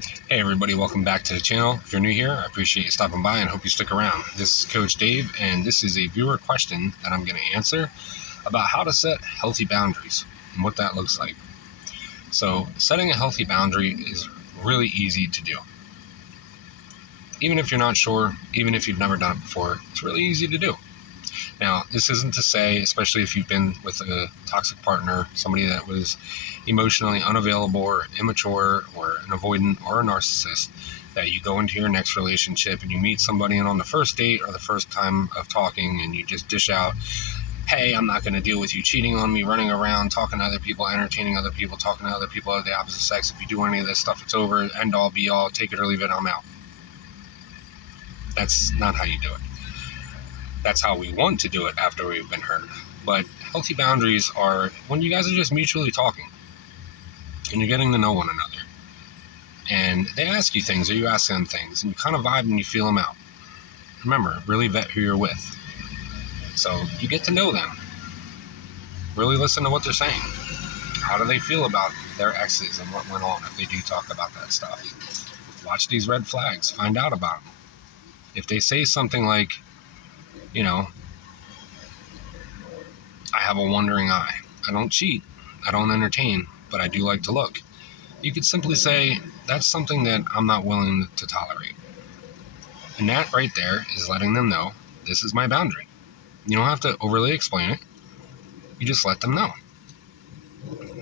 Hey everybody, welcome back to the channel. If you're new here, I appreciate you stopping by and hope you stick around. This is Coach Dave, and this is a viewer question that I'm going to answer about how to set healthy boundaries and what that looks like. So, setting a healthy boundary is really easy to do. Even if you're not sure, even if you've never done it before, it's really easy to do. Now, this isn't to say, especially if you've been with a toxic partner, somebody that was emotionally unavailable or immature or an avoidant or a narcissist, that you go into your next relationship and you meet somebody and on the first date or the first time of talking and you just dish out, hey, I'm not going to deal with you cheating on me, running around, talking to other people, entertaining other people, talking to other people of the opposite sex. If you do any of this stuff, it's over, end all, be all, take it or leave it, I'm out. That's not how you do it. That's how we want to do it after we've been hurt. But healthy boundaries are when you guys are just mutually talking and you're getting to know one another. And they ask you things or you ask them things and you kind of vibe and you feel them out. Remember, really vet who you're with. So you get to know them. Really listen to what they're saying. How do they feel about their exes and what went on if they do talk about that stuff? Watch these red flags. Find out about them. If they say something like, I have a wandering eye. I don't cheat. I don't entertain, but I do like to look. You could simply say, that's something that I'm not willing to tolerate. And that right there is letting them know, this is my boundary. You don't have to overly explain it. You just let them know.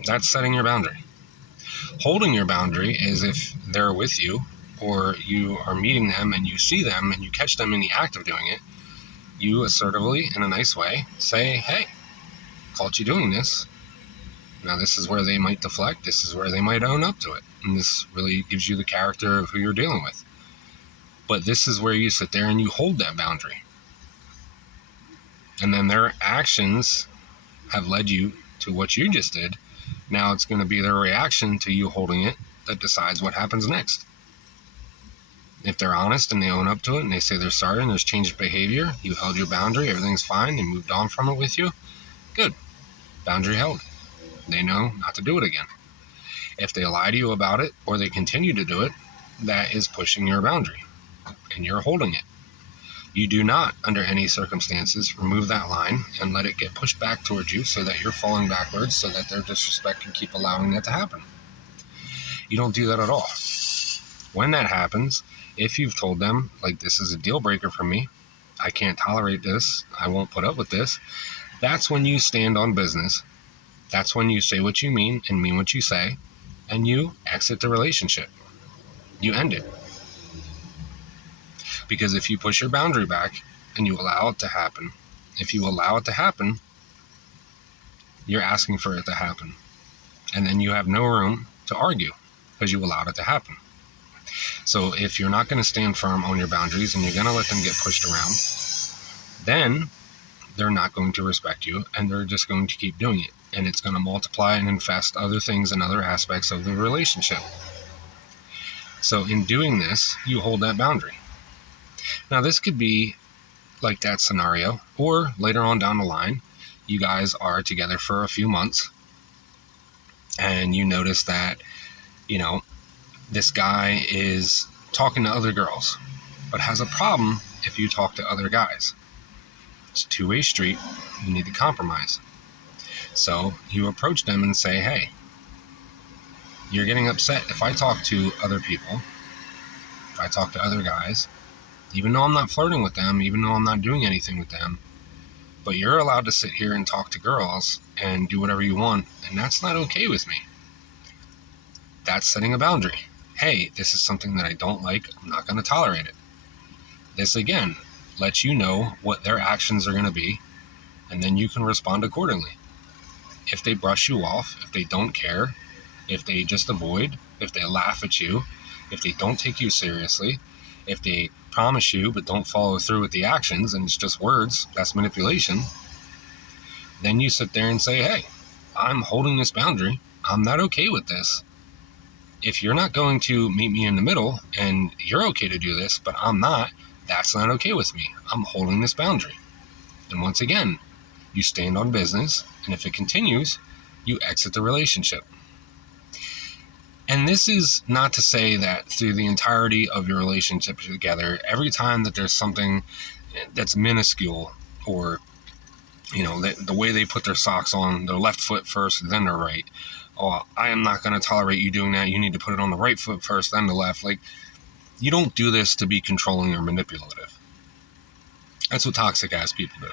That's setting your boundary. Holding your boundary is if they're with you or you are meeting them and you see them and you catch them in the act of doing it, you assertively, in a nice way, say, hey, caught you doing this. Now this is where they might deflect. This is where they might own up to it. And this really gives you the character of who you're dealing with. But this is where you sit there and you hold that boundary. And then their actions have led you to what you just did. Now it's going to be their reaction to you holding it that decides what happens next. If they're honest and they own up to it and they say they're sorry and there's changed behavior, you held your boundary, everything's fine, they moved on from it with you, good. Boundary held. They know not to do it again. If they lie to you about it or they continue to do it, that is pushing your boundary and you're holding it. You do not, under any circumstances, remove that line and let it get pushed back towards you so that you're falling backwards so that their disrespect can keep allowing that to happen. You don't do that at all. When that happens, if you've told them, like, this is a deal breaker for me, I can't tolerate this, I won't put up with this, that's when you stand on business. That's when you say what you mean and mean what you say, and you exit the relationship. You end it. Because if you push your boundary back and you allow it to happen, if you allow it to happen, you're asking for it to happen. And then you have no room to argue because you allowed it to happen. So if you're not going to stand firm on your boundaries and you're going to let them get pushed around, then they're not going to respect you and they're just going to keep doing it. And it's going to multiply and infest other things and other aspects of the relationship. So in doing this, you hold that boundary. Now this could be like that scenario, or later on down the line, you guys are together for a few months and you notice that, this guy is talking to other girls, but has a problem if you talk to other guys. It's a two-way street. You need to compromise. So you approach them and say, hey, you're getting upset if I talk to other people, if I talk to other guys, even though I'm not flirting with them, even though I'm not doing anything with them, but you're allowed to sit here and talk to girls and do whatever you want, and that's not okay with me. That's setting a boundary. Hey, this is something that I don't like. I'm not going to tolerate it. This, again, lets you know what their actions are going to be, and then you can respond accordingly. If they brush you off, if they don't care, if they just avoid, if they laugh at you, if they don't take you seriously, if they promise you but don't follow through with the actions and it's just words, that's manipulation, then you sit there and say, hey, I'm holding this boundary. I'm not okay with this. If you're not going to meet me in the middle and you're okay to do this, but I'm not, that's not okay with me. I'm holding this boundary. And once again, you stand on business, and if it continues, you exit the relationship. And this is not to say that through the entirety of your relationship together, every time that there's something that's minuscule, or the way they put their socks on, their left foot first, then their right. Oh, I am not going to tolerate you doing that. You need to put it on the right foot first, then the left. Like, you don't do this to be controlling or manipulative. That's what toxic ass people do.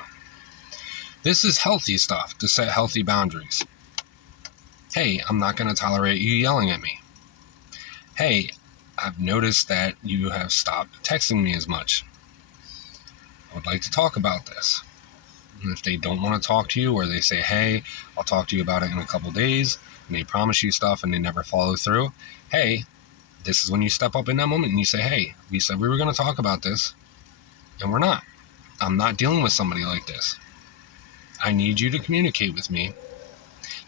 This is healthy stuff, to set healthy boundaries. Hey, I'm not going to tolerate you yelling at me. Hey, I've noticed that you have stopped texting me as much. I would like to talk about this. And if they don't want to talk to you, or they say, hey, I'll talk to you about it in a couple days, and they promise you stuff and they never follow through, hey, this is when you step up in that moment and you say, hey, we said we were going to talk about this, and we're not. I'm not dealing with somebody like this. I need you to communicate with me.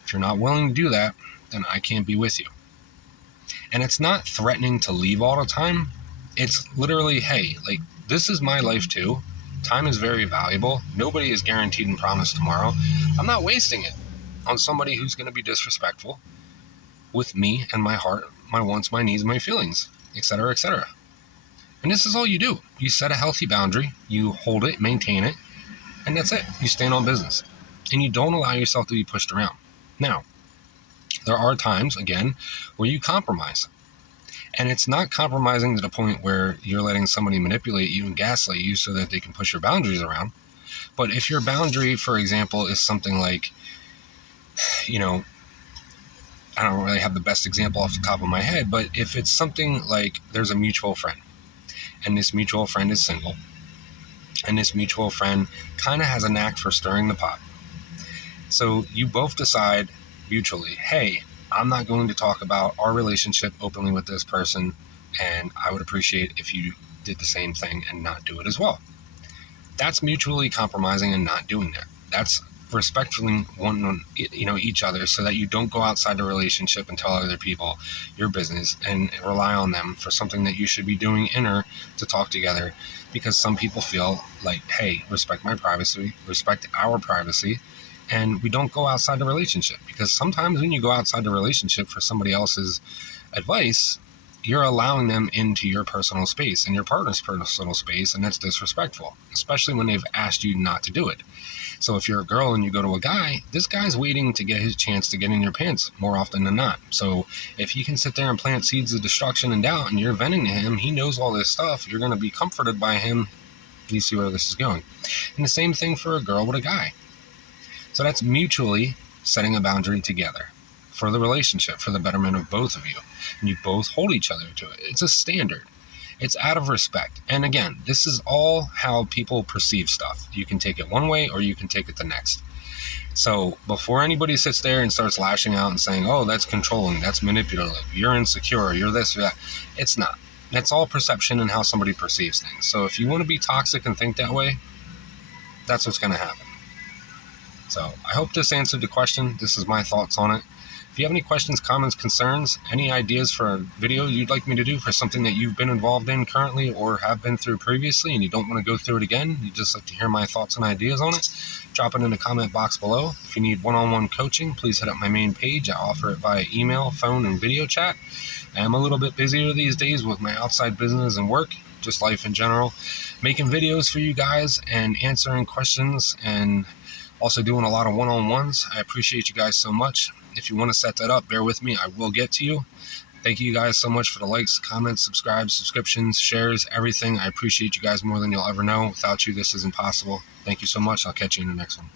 If you're not willing to do that, then I can't be with you. And it's not threatening to leave all the time. It's literally, hey, like, this is my life too. Time is very valuable. Nobody is guaranteed and promised tomorrow. I'm not wasting it on somebody who's going to be disrespectful with me and my heart, my wants, my needs, my feelings, etc., etc. And this is all you do. You set a healthy boundary, you hold it, maintain it, and that's it. You stand on business. And you don't allow yourself to be pushed around. Now, there are times, again, where you compromise. And it's not compromising to the point where you're letting somebody manipulate you and gaslight you so that they can push your boundaries around. But if your boundary, for example, is something like, I don't really have the best example off the top of my head, but if it's something like there's a mutual friend, and this mutual friend is single, and this mutual friend kind of has a knack for stirring the pot. So you both decide mutually, hey, I'm not going to talk about our relationship openly with this person, and I would appreciate if you did the same thing and not do it as well. That's mutually compromising and not doing that. That's respecting each other, so that you don't go outside the relationship and tell other people your business and rely on them for something that you should be doing inner to talk together. Because some people feel like, hey, respect my privacy, respect our privacy, and we don't go outside the relationship. Because sometimes when you go outside the relationship for somebody else's advice, you're allowing them into your personal space and your partner's personal space, and that's disrespectful, especially when they've asked you not to do it. So if you're a girl and you go to a guy, this guy's waiting to get his chance to get in your pants more often than not. So if he can sit there and plant seeds of destruction and doubt, and you're venting to him, he knows all this stuff, you're going to be comforted by him. You see where this is going. And the same thing for a girl with a guy. So that's mutually setting a boundary together for the relationship, for the betterment of both of you. And you both hold each other to it. It's a standard. It's out of respect. And again, this is all how people perceive stuff. You can take it one way or you can take it the next. So before anybody sits there and starts lashing out and saying, oh, that's controlling, that's manipulative, you're insecure, you're this or that, it's not. It's all perception and how somebody perceives things. So if you want to be toxic and think that way, that's what's going to happen. So I hope this answered the question. This is my thoughts on it. If you have any questions, comments, concerns, any ideas for a video you'd like me to do for something that you've been involved in currently or have been through previously and you don't want to go through it again, you just like to hear my thoughts and ideas on it, drop it in the comment box below. If you need one-on-one coaching, please hit up my main page. I offer it via email, phone, and video chat. I'm a little bit busier these days with my outside business and work, just life in general, making videos for you guys and answering questions and also doing a lot of one-on-ones. I appreciate you guys so much. If you want to set that up, bear with me. I will get to you. Thank you guys so much for the likes, comments, subscriptions, shares, everything. I appreciate you guys more than you'll ever know. Without you, this isn't possible. Thank you so much. I'll catch you in the next one.